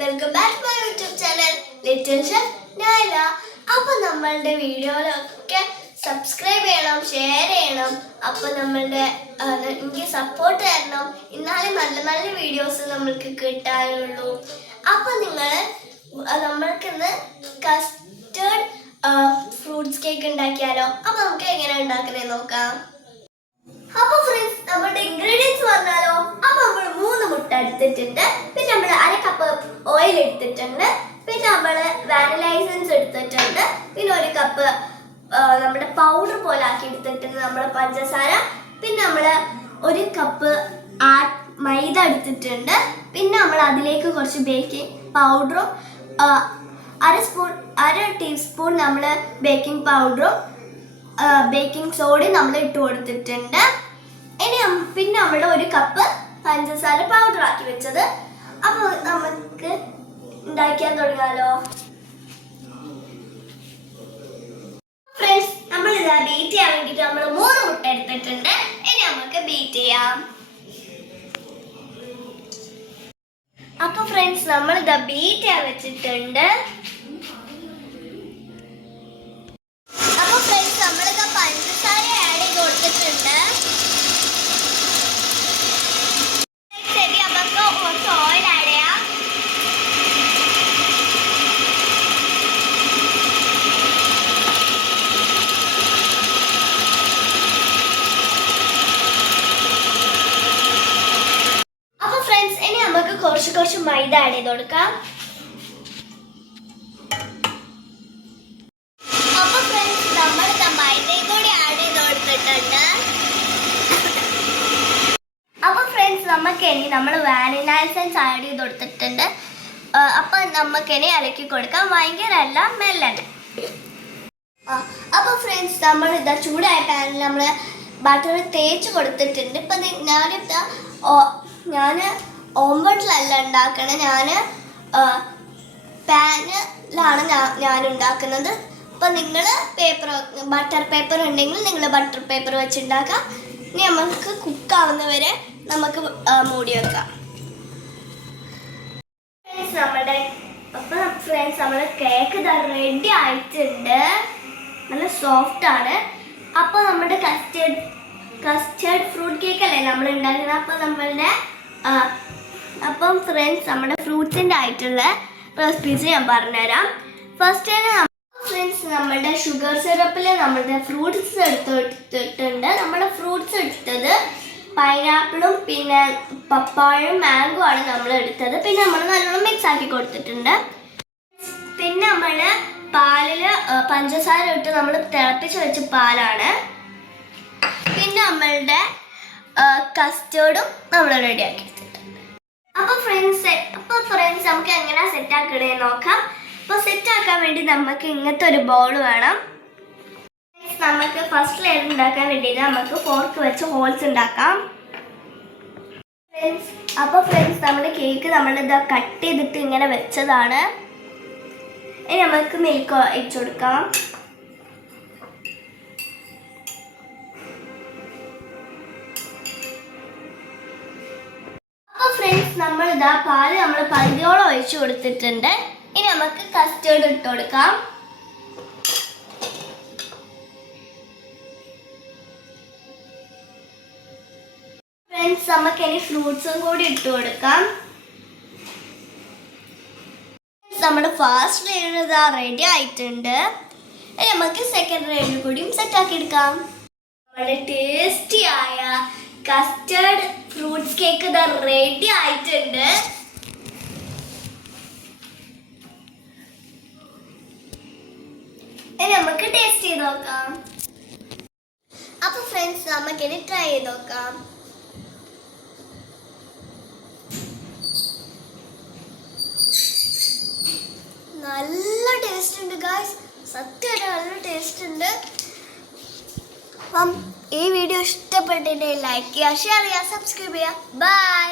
Welcome back to my YouTube channel little chef Naila. അപ്പോൾ നമ്മളുടെ വീഡിയോയിലൊക്കെ സബ്സ്ക്രൈബ് ചെയ്യണം, ഷെയർ ചെയ്യണം. അപ്പോൾ നമ്മളുടെ എനിക്ക് സപ്പോർട്ട് തരണം, എന്നാലേ നല്ല നല്ല വീഡിയോസ് നമ്മൾക്ക് കിട്ടാനുള്ളൂ. അപ്പോൾ നമ്മൾക്കിന്ന് കസ്റ്റേർഡ് ഫ്രൂട്ട്സ് കേക്ക് ഉണ്ടാക്കിയാലോ? അപ്പോൾ നമുക്ക് എങ്ങനെ ഉണ്ടാക്കുന്നത് നോക്കാം. അപ്പോൾ ഫ്രണ്ട്സ്, നമ്മുടെ ഇൻഗ്രീഡിയൻസ് പറഞ്ഞാലോ? അപ്പോൾ നമ്മൾ 3 മുട്ട എടുത്തിട്ടുണ്ട്, പിന്നെ നമ്മൾ 1 കപ്പ് ഓയിൽ എടുത്തിട്ടുണ്ട്, പിന്നെ നമ്മൾ വാനില എസൻസ് എടുത്തിട്ടുണ്ട്, പിന്നെ 1 കപ്പ് നമ്മുടെ പൗഡർ പോലെ ആക്കി എടുത്തിട്ടുണ്ട് നമ്മൾ പഞ്ചസാര, പിന്നെ നമ്മൾ 1 കപ്പ് മൈദ എടുത്തിട്ടുണ്ട്, പിന്നെ നമ്മൾ അതിലേക്ക് കുറച്ച് ബേക്കിംഗ് പൗഡറും 1 ടീസ്പൂൺ നമ്മൾ ബേക്കിംഗ് പൗഡറും ബേക്കിംഗ് സോഡയും നമ്മൾ ഇട്ട് കൊടുത്തിട്ടുണ്ട്. ഇനി പിന്നെ നമ്മൾ 1 കപ്പ് പഞ്ചസാര പൗഡർ ആക്കി വെച്ചത്. അപ്പോൾ നമുക്ക് ഉണ്ടാക്കാൻ തുടങ്ങാലോ. ഫ്രണ്ട്സ്, നമ്മൾ ഇതാ ബീറ്റ് ചെയ്യാൻ വേണ്ടിയിട്ട് നമ്മൾ 3 മുട്ട എടുത്തിട്ടുണ്ട്. ഇനി നമുക്ക് ബീറ്റ് ചെയ്യാം. അപ്പോൾ ഫ്രണ്ട്സ്, നമ്മൾ ഇതാ ബീറ്റ് ചെയ്യാൻ വെച്ചിട്ടുണ്ട്. അപ്പോൾ ഫ്രണ്ട്സ്, നമ്മളിതാ പഞ്ചസാര ആഡ് ചെയ്ത് കൊടുത്തിട്ടുണ്ട്. ശരി, നമുക്ക് കുറച്ച് ഓയിൽ ആഡ് ചെയ്യാം. അപ്പോൾ ഫ്രണ്ട്സ്, ഇനി നമുക്ക് കുറച്ച് മൈദ ആഡ് ചെയ്ത് കൊടുക്കാം. അപ്പോൾ ഫ്രണ്ട്സ്, നമുക്കിനി നമ്മൾ വാനില എസൻസ് ആഡ് ചെയ്ത് കൊടുത്തിട്ടുണ്ട്. അപ്പം നമുക്കിനി ഇളക്കി കൊടുക്കാം, ഭയങ്കര അല്ല, മെല്ലനെ. അപ്പോൾ ഫ്രണ്ട്സ്, നമ്മൾ ഇതാ ചൂടായ പാനിൽ നമ്മൾ ബട്ടർ തേച്ച് കൊടുത്തിട്ടുണ്ട്. ഇപ്പം ഞാൻ ഓവനിലല്ല ഉണ്ടാക്കണത്, ഞാൻ പാനിലാണ് ഞാൻ ഉണ്ടാക്കുന്നത്. അപ്പം നിങ്ങൾ ബട്ടർ പേപ്പർ ഉണ്ടെങ്കിൽ നിങ്ങൾ ബട്ടർ പേപ്പർ വെച്ചുണ്ടാക്കാം. ഇനി നമുക്ക് കുക്കാവുന്നവരെ നമുക്ക് മൂടി വെക്കാം. ഫ്രണ്ട്സ്, നമ്മുടെ കേക്ക് റെഡി ആയിട്ടുണ്ട്, നല്ല സോഫ്റ്റ് ആണ്. അപ്പോൾ നമ്മുടെ കസ്റ്റേർഡ് ഫ്രൂട്ട് കേക്ക് അല്ലേ നമ്മൾ ഉണ്ടാക്കുന്നത്. അപ്പം ഫ്രണ്ട്സ്, നമ്മുടെ ഫ്രൂട്ട്സിൻ്റെ ആയിട്ടുള്ള റെസിപ്പീസ് ഞാൻ പറഞ്ഞുതരാം. ഫസ്റ്റ് ഫ്രണ്ട്സ്, നമ്മുടെ ഷുഗർ സിറപ്പിൽ നമ്മുടെ ഫ്രൂട്ട്സ് എടുത്തിട്ടുണ്ട്. നമ്മുടെ ഫ്രൂട്ട്സ് എടുത്തത് പൈനാപ്പിളും പിന്നെ പപ്പായയും മാംഗോ ആണ് നമ്മൾ എടുത്തത്. പിന്നെ നമ്മൾ നല്ലോണം മിക്സ് ആക്കി കൊടുത്തിട്ടുണ്ട്. പിന്നെ നമ്മൾ പാലിൽ പഞ്ചസാര ഇട്ട് നമ്മൾ തിളപ്പിച്ച് വെച്ച പാലാണ്. പിന്നെ നമ്മളുടെ കസ്റ്റേർഡും നമ്മൾ റെഡിയാക്കി എടുത്തിട്ടുണ്ട്. അപ്പോൾ ഫ്രണ്ട്സ് നമുക്ക് എങ്ങനെ സെറ്റാക്കണേ നോക്കാം. അപ്പോൾ സെറ്റാക്കാൻ വേണ്ടി നമുക്ക് ഇങ്ങനത്തെ ഒരു ബൗൾ വേണം. നമുക്ക് ഫസ്റ്റ് ലെയർ ഉണ്ടാക്കാൻ വേണ്ടിയിട്ട് നമുക്ക് ഫോർക്ക് വെച്ച് ഹോൾസ് ഉണ്ടാക്കാം. അപ്പോൾ ഫ്രണ്ട്സ്, നമ്മുടെ കേക്ക് നമ്മളിത് കട്ട് ചെയ്തിട്ട് ഇങ്ങനെ വെച്ചതാണ്. ഇനി നമുക്ക് മിൽക്ക് ഒഴിച്ചു കൊടുക്കാം. അപ്പോൾ ഫ്രണ്ട്സ്, നമ്മളിതാ പാല് നമ്മൾ പകുതിയോളം ഒഴിച്ചു കൊടുത്തിട്ടുണ്ട്. ഇനി നമുക്ക് കസ്റ്റേർഡ് ഇട്ട് കൊടുക്കാം. ഫ്രണ്ട്സ്, നമുക്ക് ഇനി ഫ്രൂട്ട്സും കൂടി ഇട്ട് കൊടുക്കാം. നമ്മുടെ ഫസ്റ്റ് ലെയർ ഇതാ റെഡി ആയിട്ടുണ്ട്. ഇനി നമുക്ക് സെക്കൻഡ് ലെയർ കൂടിയും സെറ്റാക്കി എടുക്കാം. നമ്മുടെ ടേസ്റ്റി ആയ കസ്റ്റേർഡ് ഫ്രൂട്ട്സ് കേക്ക് ഇതാ റെഡി ആയിട്ടുണ്ട്. ഇനി നമുക്ക് ടേസ്റ്റ് ചെയ്ത് നോക്കാം. അപ്പോൾ ഫ്രണ്ട്സ്, നമുക്കിനി ട്രൈ ചെയ്ത് നോക്കാം. നല്ല ടേസ്റ്റ് ഉണ്ട് ഗായ്സ്, സത്യമായിട്ട് നല്ല ടേസ്റ്റ് ഉണ്ട്. അപ്പം ഈ വീഡിയോ ഇഷ്ടപ്പെട്ടിട്ടുണ്ടെങ്കിൽ ലൈക്ക് ചെയ്യുക, ഷെയർ ചെയ്യുക, സബ്സ്ക്രൈബ് ചെയ്യുക. ബൈ.